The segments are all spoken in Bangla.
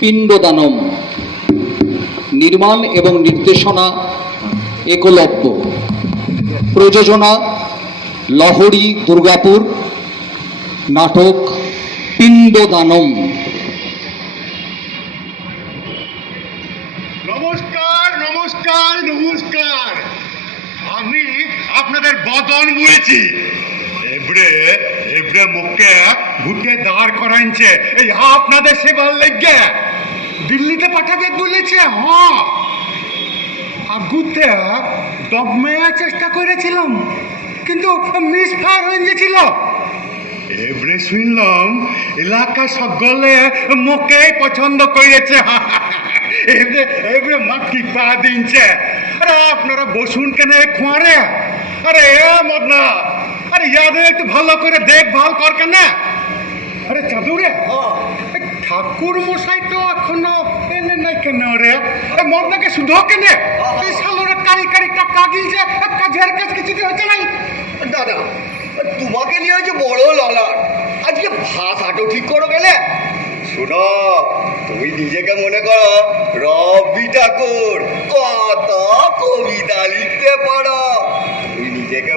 পিণ্ডদানম। নির্মাণ এবং নির্দেশনা, একলব্য। প্রযোজনা, লহরী, দুর্গাপুর। নাটক, পিণ্ডদানম। নমস্কার নমস্কার নমস্কার। আমি আপনাদের বদন বলেছি এবারে এবারে মুখে ঘুটে দাঁড় করাইছে। এই আপনাদের সেবার লেগে দিল্লিতে পাঠাবে বলেছে হ্যাঁ। আগুতে দমমেয়া চেষ্টা করেছিলাম, কিন্তু মিস ফায়ার হয়ে গেছিল। এবারে শুনলাম এলাকা সকলে মোকে পছন্দ করেছে। এবারে এবারে মাটি পা দিনছে আরে আপনারা বসুন কেন খোয়ারে? আরে এ মদনা আরে ইয়াদের একটু ভালো করে দেখভাল কর কেন? আরে চাদুরে ঠাকুর মশাই তো এখনও এনে নাই কেন রে? মদনাকে শুধু কেন? এই সালোরে কারি কারি টাকা গিলছে কাজের কাজ কিছু হচ্ছে নাই? দাদা তোমাকে নিয়ে হয়েছে বড় ললার আজকে ভাত হাঁটো ঠিক করো গেলে? শোনো তুমি নিজেকে মনে করো রবি ঠাকুর কত কবিতা লিখতে পারো। তুমি নিজেকে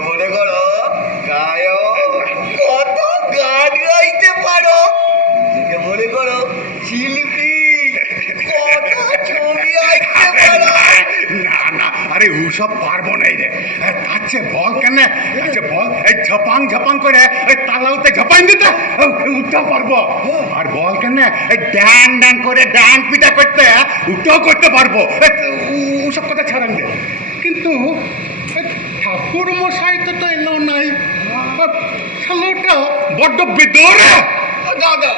আরে ওসব পারব নাই রে তার চেয়ে বল কেন? আচ্ছা বল। এই ঝপাং ঝপাং করে এই তালাউতে ঝপাং দিতে। ও, উঠতে পারব। আর বল কেন? এই ড্যান ড্যান করে ড্যান পিটা করতে উঠতেও করতে পারব। ওসব কথা ছাড়ান দে। কিন্তু ঠাকুর মশাই তো তো এলো নাই। খেলোটা বড্ড বেদরে। দাদা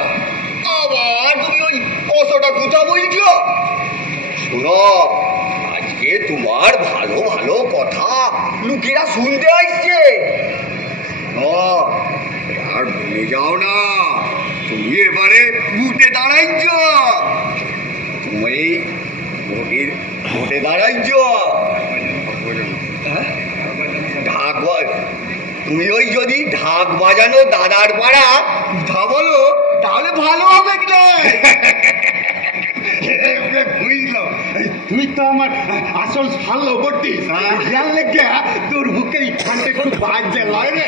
আবার তুমি ওই অশোটা কথা বলছো শোনো তোমার ভালো ভালো কথা। লোকেরা শুনতে আসছে। আর ভুলে যাও না। তুমি এবারে বুটে দাঁড়াইছ। তুমি ভোটের ভোটে দাঁড়াইছ। হ্যাঁ? ঢাক তুমি ওই যদি ঢাক বাজানো দাদার পাড়া কথা বলো তাহলে ভালো হবে না? এ, বুঝলো। তুই তো আমার আসল ভালো বটিস ইয়ার লেগে তোর বুকে এইখানটা একটু বাজছে লয় রে।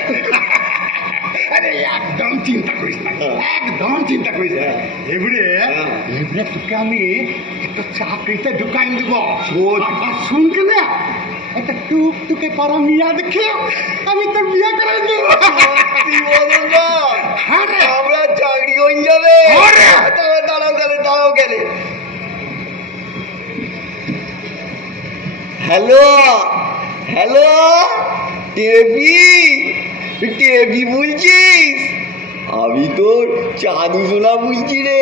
আরে একদম চিন্তা করিস না একদম চিন্তা করিস না। এবারে এবারে তোকে আমি একটা চাকরিতে ঢুকাই দিব। শোন আর শুন কেন? একটা টুক টুকে পারা মিয়া দেখে আমি তোর বিয়ে করাই দেব। না। হ্যাঁ। আমরা চাকরি হয়ে যাবে! দাঁড়াও দাঁড়াও গেলে দাঁড়াও গেলে হ্যালো হ্যালো টেবি টেবি বলছিস? আমি তোর চাঁদু সোনা বলছি রে।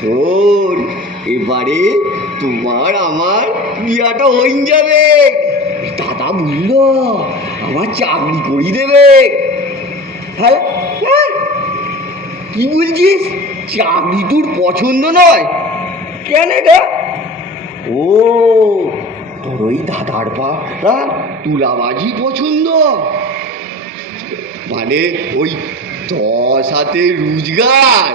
শোন, এবারে তোমার আমার বিয়াটা হয়ে যাবে। দাদা বলল, আমার চাকরি করি দেবে। হ্যাঁ হ্যাঁ। কি বলছিস? চাকরি তোর পছন্দ নয়? কেন গা ও তোর ওই দাদার পা হ্যাঁ তুলাবাজি পছন্দ। মানে ওই দশ হাতে রোজগার।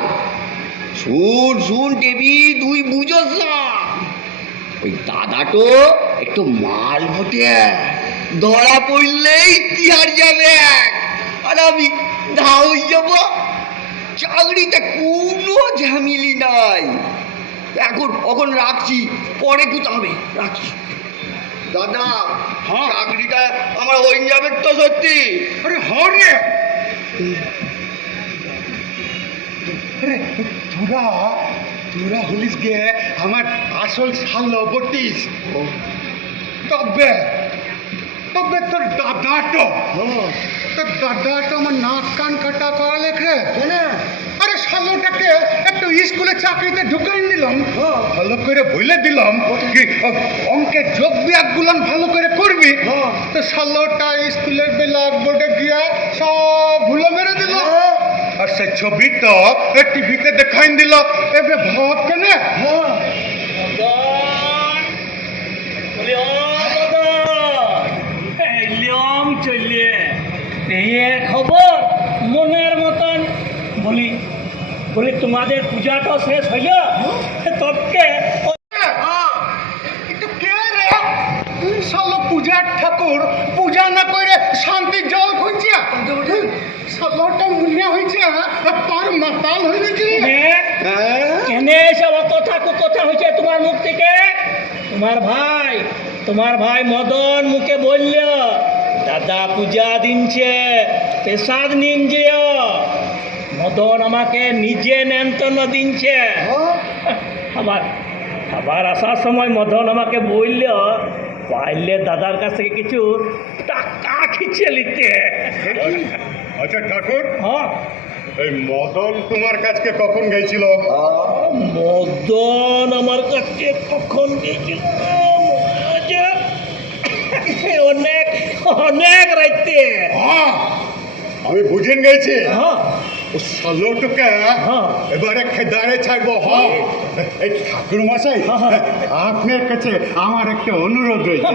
শুন শুন টেবি তুই বুঝোস না। ওই দাদাটো একটু মাল বটে ধরা পড়লেই তিহার যাবে। আর আমি ধাও যাব। চাকরিতে কোনো ঝামেলি নাই। এখন এখন রাখছি, পরে কোথা হবে? রাখছি। দাদা হ্যাঁ। চাকরিটা আমার হয়ে যাবে তো সত্যি। আরে হরে আরে তোরা তোরা হলিস গে আমার আসল সাল্লো বটিস তবে তবে তোর দাদাটো তোর দাদাটো আমার নাক কান কাটা করা লেখে আরে সালোটাকে একটু স্কুলে চাকরিতে ঢুকাই নিলাম। ভালো করে বলে দিলাম কি অঙ্কের যোগ বিয়াক গুলান ভালো করে করবি? তো সালোটা স্কুলের ব্ল্যাক বোর্ডে গিয়া সব ভুলো মেরে দিল। আর সে ছবি তো টিভিতে দেখাই দিল। এবে ভাব কেন? এই খবর মনের মতন বলি। বলি তোমাদের পূজাটা শেষ হইল? তবকে সালো পূজার ঠাকুর পূজা না করে শান্তি জল খুঁজছে সালোটা মুনিয়া হয়েছে তার মাতাল হয়ে কেনে সব কথা কথা হয়েছে তোমার মুখ থেকে? তোমার ভাই তোমার ভাই মদন মুখে বলল দাদা পূজা দিনছে প্রসাদ নিন যেও। মদন আমাকে নিজে নেন্তন্ন দিনছে। আমার আবার আসার সময় মদন আমাকে বলল পাইলে দাদার কাছ থেকে কিছু টাকা খিচে নিতে। আচ্ছা ঠাকুর। হ্যাঁ। এই মদন তোমার কাছকে কখন গেছিল? মদন আমার কাছে কখন গেছিল? অনেক অনেক রাইতে। হ্যাঁ আমি বুঝেন গেছি। হ্যাঁ। ও হ্যাঁ। এবারে খেদারে ছাড়বো হ্যাঁ। এই ঠাকুর মশাই হ্যাঁ। আপনার কাছে আমার একটা অনুরোধ রয়েছে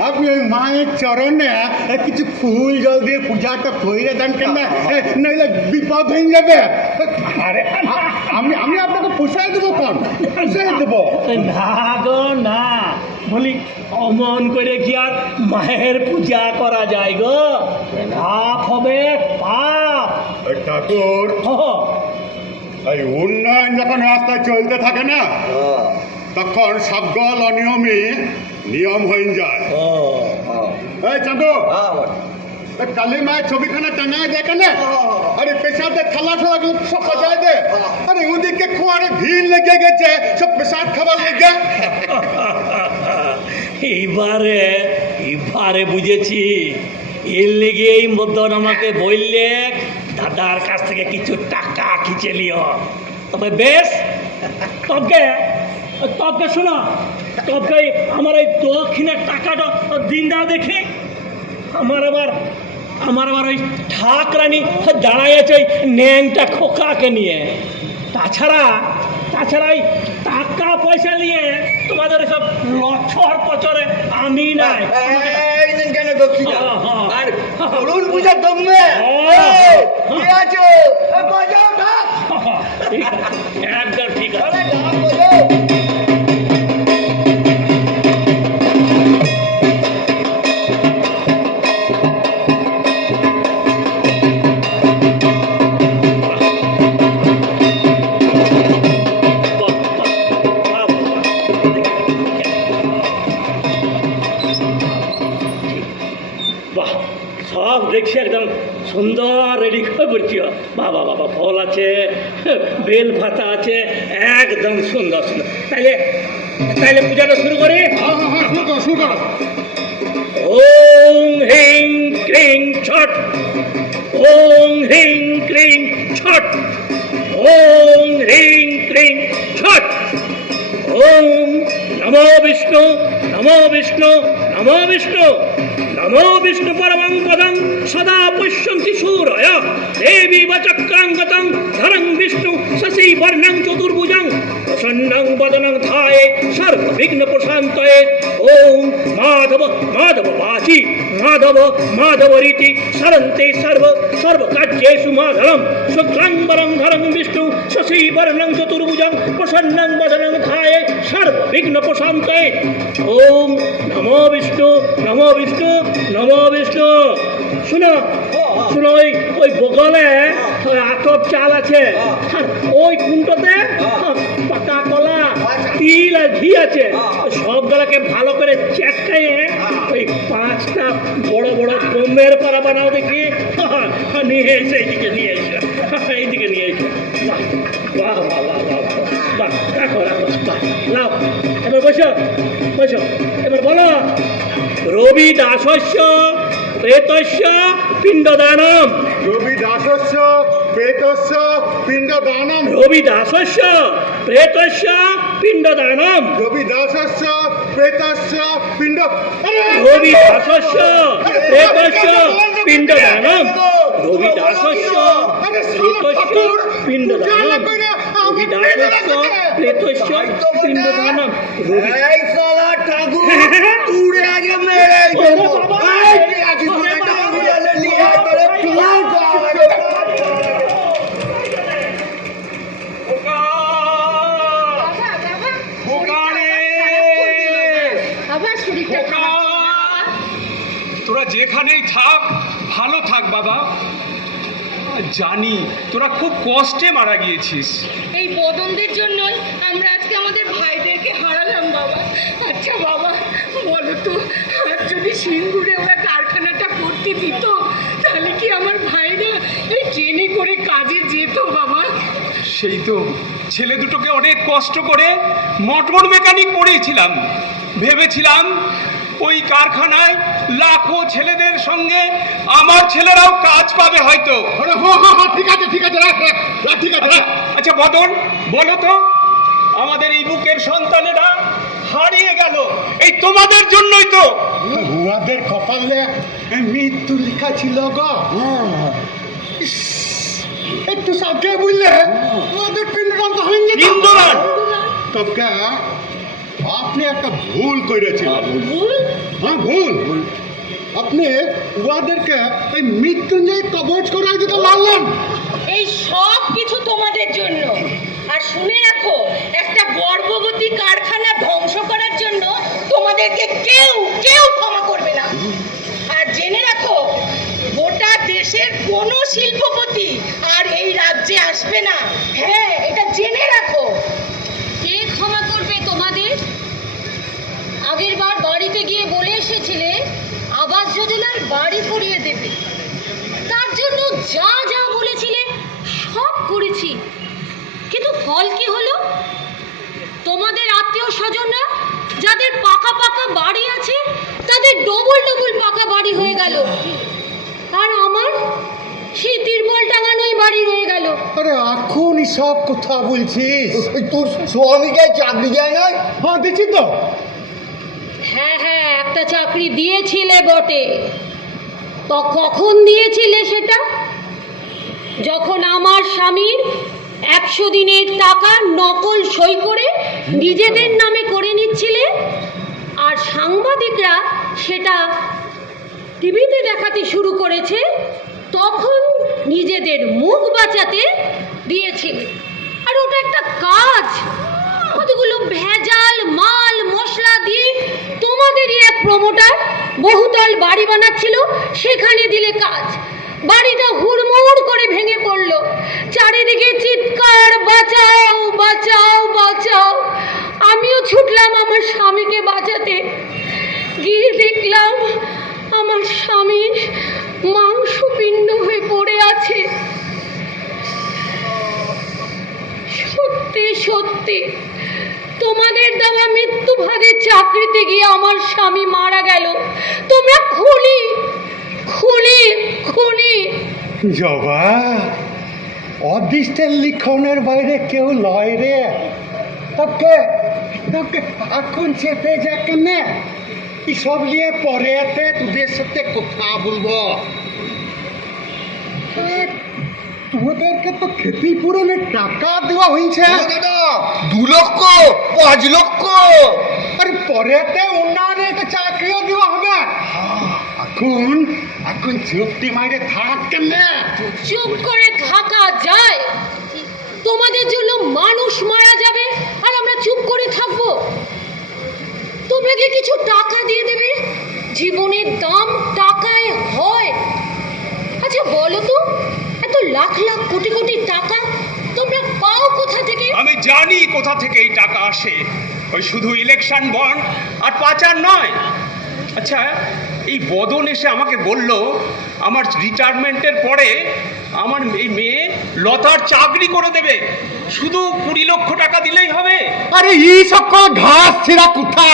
আপনি ওই মায়ের চরণে কিছু ফুল জল দিয়ে পূজাটা কইরে দেন কেন? নইলে বিপদ হয়ে যাবে। আরে আমি আমি আপনাকে পোষায় দেবো কোন? পোষায় দেবো। না গো না। বলি অমন করে কি আর মায়ের পূজা করা যায় গো? পাপ হবে এই ঠাকুর। হ্যাঁ, এই উন্নয়ন যখন রাস্তায় চলতে থাকে না তখন সকল অনিয়মই নিয়ম হয়ে যায়। এই চাঁদু কালী মায়ের ছবিখানা টাঙায় দেখে না আরে পেশাতে ঠালা গুলো সব সাজায় দে। আরে ওদিকে খোয়ারে ভিড় লেগে গেছে সব পেশাদ খাবার লেগে। এইবারে এবারে বুঝেছি। এর লেগে এই মদন আমাকে বললে দাদার কাছ থেকে কিছু টাকা খিচে লিও তবে বেশ তবে তবে শোনো তবে আমার এই দক্ষিণের টাকাটা দিন দাও দেখি। আমার আবার আমার আবার ওই ঠাকরানি দাঁড়াই আছে ওই ন্যাংটা খোকাকে নিয়ে। তাছাড়া তাছাড়া ওই টাকা পয়সা নিয়ে তোমাদের সব লছর পচরে আমি নাই। দিন কেন দক্ষিণা। হ্যাঁ, হ্যাঁ। আর তরুণ পূজার দমে হ্যাঁ। আছো? বাজাও ঢাক। দেখছি একদম সুন্দর রেডি করে করছি বাবা বাবা ফল আছে বেল পাতা আছে একদম সুন্দর সুন্দর। তাইলে তাইলে পূজাটা শুরু করি। হ্যাঁ হ্যাঁ হ্যাঁ শুরু করো। ওম হিং ক্রিং ছট। ওম হিং ক্রিং ছট। ওম হিং ক্রিং ছট। ওম নমো বিষ্ণু নমো বিষ্ণু। নমো বিষ্ণু নমো বিষ্ণু পরমং পদং সদা পশ্যন্তি সূরয় দেবী বচক্রাঙ্গতং ধরং বিষ্ণু শশী বর্ণং চতুর্ভুজং প্রসন্নং বদনং ধায়ে সর্ববিঘ্ন প্রশান্তয়ে বাচি মাধব মাধব রীতি সরন্তে সর্ব সর্বকার্যেষু মাধবম শুক্লাম্বরং ধরং বিষ্ণু শশী বর্ণং চতুর্ভুজং প্রসন্নং বদনং ধায়ে সর্ববিঘ্ন প্রশান্তয়ে ওম নমো বিষ্ণু নমো বিষ্ণু নমো বিষ্ণু শুনো শুনো ওই ওই বগলে আটক চাল আছে ওই কুণ্ঠতে পাতা কলা তিল আর ঘি আছে। সবগুলোকে ভালো করে চেটকাইয়ে ওই পাঁচটা বড় বড় বোমের পাড়া বানাও দেখি। নিয়ে এসে এইদিকে নিয়ে এসে। এইদিকে নিয়ে এসে। বাহ বাহ বাহ বাহ বাহ রাখো এবার বসো বসো। এবার বলো রবি দাসস্য প্রেতস্য পিণ্ডদানম। রবি দাসস্য প্রেতস্য পিণ্ড দানম রবি দাসস্য প্রেতস্য পিণ্ডদানম রবি দাসস্য প্রেতস্য পিণ্ড! রবি দাসস্য প্রেতস্য পিণ্ডদানম রবি দাসস্য প্রেতস্য পিণ্ডদানম রবি দাসস্য। প্রেতস্য পিণ্ডদানম রবি এই সালা ঠাকুর তুড়ে আগে মেরে ওরে বাবা! থাক ভালো থাক বাবা। জানি তোরা খুব কষ্টে মারা গিয়েছিস। এই বদনদের জন্যই আমরা আজকে আমাদের ভাইদেরকে হারালাম বাবা। আচ্ছা বাবা বলো তো আর যদি সিঙ্গুরে ওরা কারখানাটা করতে দিত তাহলে কি আমার ভাইরা এই ট্রেনে করে কাজে যেত বাবা? সেই তো ছেলে দুটোকে অনেক কষ্ট করে মোটর মেকানিক পড়িয়েছিলাম ভেবেছিলাম ওই কারখানায় লাখো ছেলেদের সঙ্গে আমার ছেলেরাও কাজ পাবে হয়তো। ঠিক আছে ঠিক আছে রাখ রাখ ঠিক আছে রাখ। আচ্ছা বদন বলো তো আমাদের এই বুকের সন্তানেরা হারিয়ে গেল। এই তোমাদের জন্যই তো। উহাদের কপালে মৃত্যু লেখা ছিল গো। ইস, একটু সাথে বুঝলে ওদের পিণ্ডদান্ত হয়ে যেত ইন্দুরান তবে আপনি একটা ভুল করেছিলেন। ভুল? হ্যাঁ ভুল। আপনি উহাদেরকে ওই মৃত্যুঞ্জয় কবচ করাই দিতে পারলেন এই সব কিছু তোমাদের জন্য। আর শুনে রাখো একটা গর্ভবতী কারখানা ধ্বংস করার জন্য তোমাদেরকে কেউ কেউ ক্ষমা করবে না। আর জেনে রাখো গোটা দেশের কোনো শিল্পপতি আর এই রাজ্যে আসবে না। হ্যাঁ এটা জেনে রাখো। আগের বার বাড়িতে গিয়ে বলে এসেছিলে আবাস যোজনার বাড়ি করিয়ে দেবে। তার জন্য যা যা বলেছিলে সব করেছি। কিন্তু ফল কি হলো? তোমাদের আত্মীয় স্বজনরা যাদের পাকা পাকা বাড়ি আছে তাদের ডবল ডবল পাকা বাড়ি হয়ে গেল। আর আমার সেই তিরপল টাঙানোই বাড়ি রয়ে গেল। আরে এখন সব কথা বলছিস। তোর স্বামীকে চাকরি যায় না হ্যাঁ দিচ্ছি তো। একটা চাকরি দিয়েছিলে বটে। তো কখন দিয়েছিলে সেটা? যখন আমার স্বামীর একশো দিনের টাকা নকল সই করে নিজেদের নামে করে নিচ্ছিলে, আর সাংবাদিকরা সেটা টিভিতে দেখাতে শুরু করেছে, তখন নিজেদের মুখ বাঁচাতে দিয়েছিলে। আর ওটা একটা কাজ। কতগুলো ভেজাল, মাল, মশলা দিয়ে তোমাদেরই এক প্রমোটার বহুতল বাড়ি বানাচ্ছিল, সেখানে দিলে কাজ। বাড়িটা হুড়মুড় করে ভেঙে পড়ল। চারিদিকে চিৎকার, বাঁচাও বাঁচাও বাঁচাও। আমিও ছুটলাম আমার স্বামীকে বাঁচাতে। গিয়ে দেখলাম আমার স্বামী মাংসপিণ্ড হয়ে পড়ে আছে। সত্যি সত্যি। তোমাদের দেওয়া মৃত্যু ভাগে চাকরিতে গিয়ে আমার স্বামী মারা গেল। তোমরা খুলি খুলি খুলি। জবা অদৃষ্টের লিখনের বাইরে কেউ লয় রে। তোকে তোকে এখন চেপে যা কেনে। এসব নিয়ে পরে তোদের সাথে কথা বলব। এ, তোদেরকে তো ক্ষতিপূরণের টাকা দেওয়া হয়েছে। দাদা দু লক্ষ পাঁচ লক্ষ। আর পরেতে উন্নয়নে একটা চাকরিও দেওয়া হবে। এখন এখন চুপটি মাইরে থাক কেনে চুপ করে থাকা যায়। তোমাদের জন্য মানুষ মারা যাবে আর আমরা চুপ করে থাকব। তোমরা কি কিছু টাকা দিয়ে দেবে? জীবনের দাম টাকায় হয় আচ্ছা বলো তো এত লাখ লাখ কোটি কোটি টাকা তোমরা পাও কোথা থেকে? আমি জানি কোথা থেকে এই টাকা আসে। ওই শুধু ইলেকশন বন্ড আর পাচার নয়। আচ্ছা এই বদন এসে আমাকে বলল আমার রিটায়ারমেন্টের পরে আমার এই মেয়ে লতার চাকরি করে দেবে। শুধু কুড়ি লক্ষ টাকা দিলেই হবে। আরে এই সকল ঘাস ছিঁড়া কোথা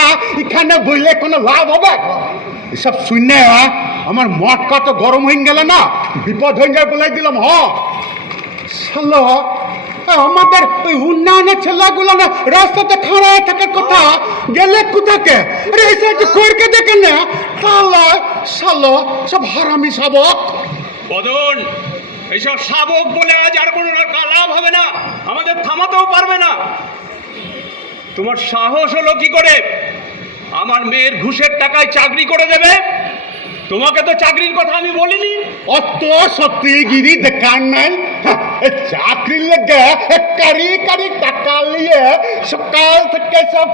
এখানে বললে কোনো লাভ হবে? এসব শুনে আমার মটকা তো গরম হয়ে গেল না। বিপদ হয়ে যায় বলে দিলাম, হ? আমাদের ওই উন্নয়নের ছেলেগুলো না রাস্তাতে খাড়া থাকার কথা? গেলে কোথাকে? একটু করকে দেখেন না শালা, শালো, সব হারামি শাবক। বদন এইসব শাবক বলে আজ আর কোনো লাভ হবে না। আমাদের থামাতেও পারবে না। তোমার সাহস হলো কি করে? আমার মেয়ের ঘুষের টাকায় চাকরি করে দেবে? তোমাকে তো চাকরির কথা আমি বলিনি। অত সত্যিগিরি দেখান নাই। হ্যাঁ, এ চাকরির লেগে কারি কারি টাকা নিয়ে সকাল থেকে সব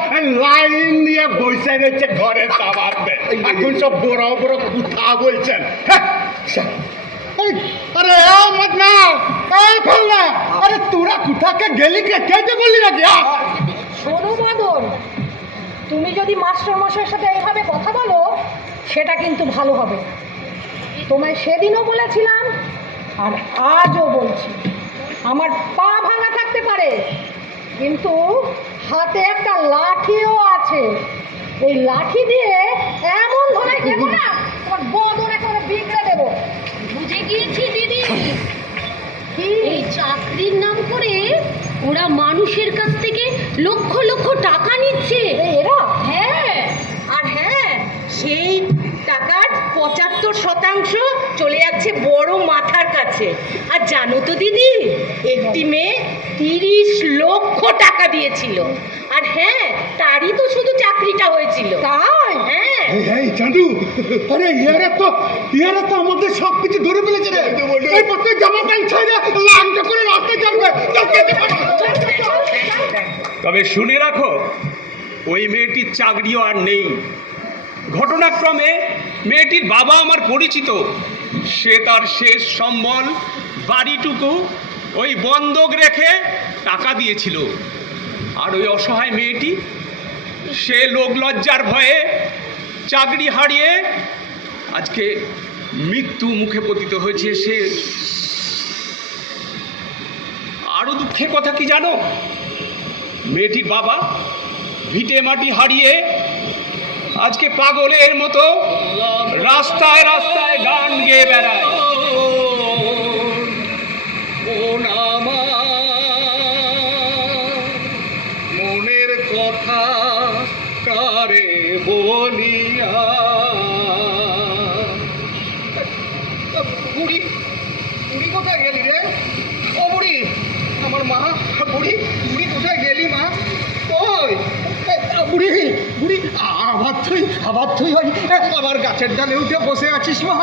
লাইন নিয়ে বসে রয়েছে ঘরে দাবাতে এখন সব বড় বড় কথা বলছেন। হ্যাঁ, আরে মদনা এই ফেলনা আরে তোরা কোথাকে গেলি কে? কে যে বললি নাকি? আ? শোনো মদন তুমি যদি মাস্টার মশাইয়ের সাথে এইভাবে কথা বলো সেটা কিন্তু ভালো হবে। তোমায় সেদিনও বলেছিলাম আর আজও বলছি। আমার পা ভাঙা থাকতে পারে কিন্তু হাতে একটা লাঠিও আছে। ওই লাঠি দিয়ে এমন ধরে দেবো না তোমার বদন একেবারে বিগড়ে দেবো। বুঝে গিয়েছি দিদি? এই চাকরির নাম করে ওরা মানুষের কাছ থেকে লক্ষ লক্ষ টাকা নিচ্ছে। এরা? হ্যাঁ আর হ্যাঁ সেই পঁচাত্তর শতাংশ চলে যাচ্ছে বড় মাথার কাছে। আর জানো তো দিদি একটি মেয়ে তিরিশ লক্ষ টাকা দিয়েছিল। আর হ্যাঁ তারই তো শুধু চাকরিটা হয়েছিল। তাই? হ্যাঁ। এই, এই চাঁদু আরে ইয়ারা তো ইয়ারা তো আমাদের সব কিছু ধরে ফেলেছে রে। এই প্রত্যেক জামা প্যান্ট ছেড়ে লাঞ্চ করে রাস্তায়। তবে শুনে রাখো ওই মেয়েটির চাকরিও আর নেই। ঘটনাক্রমে মেয়েটির বাবা আমার পরিচিত। সে তার শেষ সম্বল, বাড়িটুকু ওই বন্ধক রেখে টাকা দিয়েছিল। আর ওই অসহায় মেয়েটি, সে লোক লজ্জার ভয়ে চাকরি হারিয়ে আজকে মৃত্যু মুখে পতিত হয়েছে সে। আরও দুঃখের কথা কি জানো? মেয়েটির বাবা ভিটে মাটি হারিয়ে আজকে পাগলের মতো রাস্তায় রাস্তায় গান গেয়ে বেড়ায়। আবার তুই ওই আবার গাছের ডালে উঠে বসে আছিস, মা।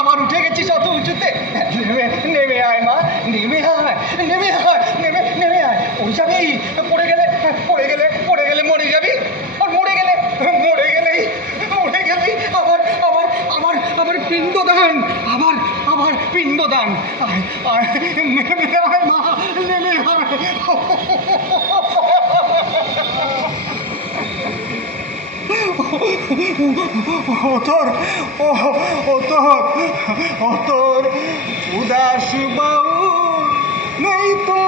আবার উঠে গেছিস অত উঁচুতে। নেমে নেমে আয়, মা। নেমে আয় নেমে আয়, নেমে নেমে আয়। ওই যাবি? পড়ে গেলে পড়ে গেলে পড়ে গেলে মরে যাবি? আর মরে গেলে, মরে গেলেই মরে গেলেই আবার আবার আবার আবার পিণ্ডদান, আবার আবার পিণ্ডদান। আয় আয়, নেমে আয়, মা। নেমে আয়। ও তোর ও ও তোর ও উদাস বাউ নেই তো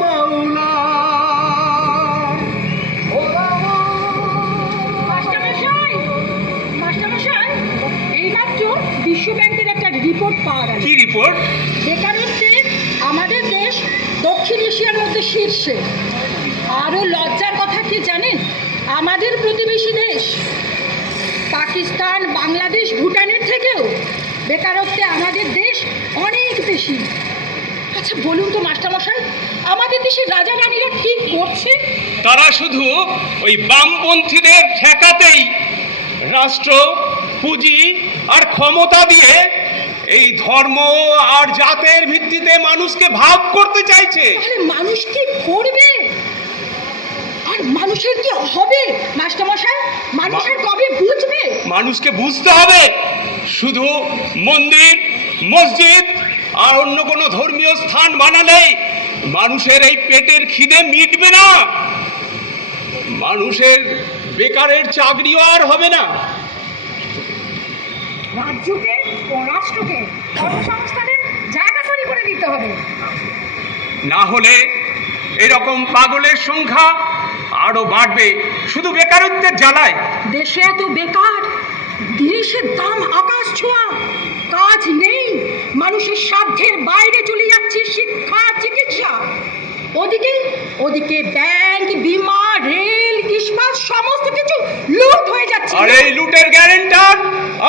বাউলা। এইমাত্র বিশ্ব ব্যাংকের একটা রিপোর্ট পাওয়া গেল। কি রিপোর্ট? বেকারত্বে আমাদের দেশ দক্ষিণ এশিয়ার মধ্যে শীর্ষে। আরও লজ্জার কথা কি জানেন? আমাদের প্রতিবেশী দেশ পাকিস্তান বাংলাদেশ ভুটানের থেকেও বেকারত্বে আমাদের দেশ অনেক বেশি। আচ্ছা বলুন তো মাস্টারমশাই আমাদের দেশের রাজা রানীরা ঠিক করছে? তারা শুধু ওই বামপন্থীদের ঠেকাতেই রাষ্ট্র পুঁজি আর ক্ষমতা দিয়ে এই ধর্ম আর জাতের ভিত্তিতে মানুষকে ভাগ করতে চাইছে। মানুষ কি করবে? আর মানুষের কি হবে? মাস্টারমশাই মানুষের কবে বুঝবে? মানুষকে বুঝতে হবে। শুধু মন্দির মসজিদ আর অন্য কোনো ধর্মীয় স্থান বানালেই মানুষের এই পেটের খিদে মিটবে না। মানুষের বেকারের চাকরিও আর হবে না। রাজ্যকে ও রাষ্ট্রকে কর্মসংস্থানের জায়গা তৈরি করে দিতে হবে। না হলে এরকম পাগলের সংখ্যা আরও বাড়বে শুধু বেকারত্বের জ্বালায়। দেশে এত বেকার জিনিসের দাম আকাশ ছোঁয়া কাজ নেই মানুষের সাধ্যের বাইরে চলে যাচ্ছে শিক্ষা চিকিৎসা। ওদিকে ওদিকে ব্যাংক বিমা রেল ইস্পাত সমস্ত কিছু লুট হয়ে যাচ্ছে। আর এই লুটের গ্যারেন্টার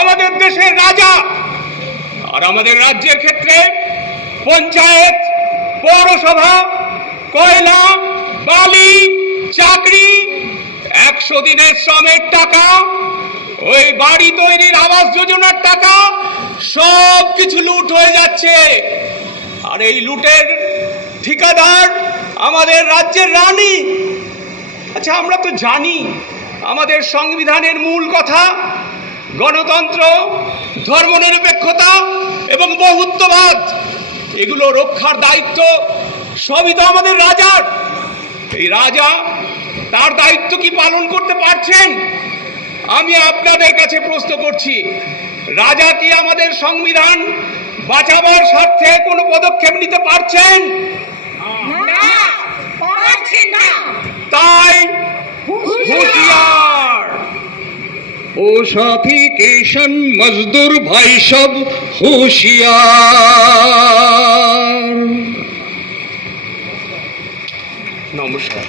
আমাদের দেশের রাজা। আর আমাদের রাজ্যের ক্ষেত্রে পঞ্চায়েত পৌরসভা কয়লা বালি চাকরি, একশো দিনের শ্রমের টাকা, ওই বাড়ি তৈরির আবাস যোজনার টাকা সব কিছু লুট হয়ে যাচ্ছে। আর এই লুটের ঠিকাদার আমাদের রাজ্যের রানী। আচ্ছা আমরা তো জানি আমাদের সংবিধানের মূল কথা গণতন্ত্র, ধর্মনিরপেক্ষতা এবং বহুত্ববাদ। এগুলো রক্ষার দায়িত্ব সবই তো আমাদের রাজার। এই রাজা তার দায়িত্ব কি পালন করতে পারছেন? আমি আপনাদের কাছে প্রশ্ন করছি রাজা কি আমাদের সংবিধান বাঁচাবার স্বার্থে কোনো পদক্ষেপ নিতে পারছেন? তাই হুঁশিয়ার। ও সাথী কিষণ মজদুর ভাই সব হুঁশিয়ার। নমস্কার।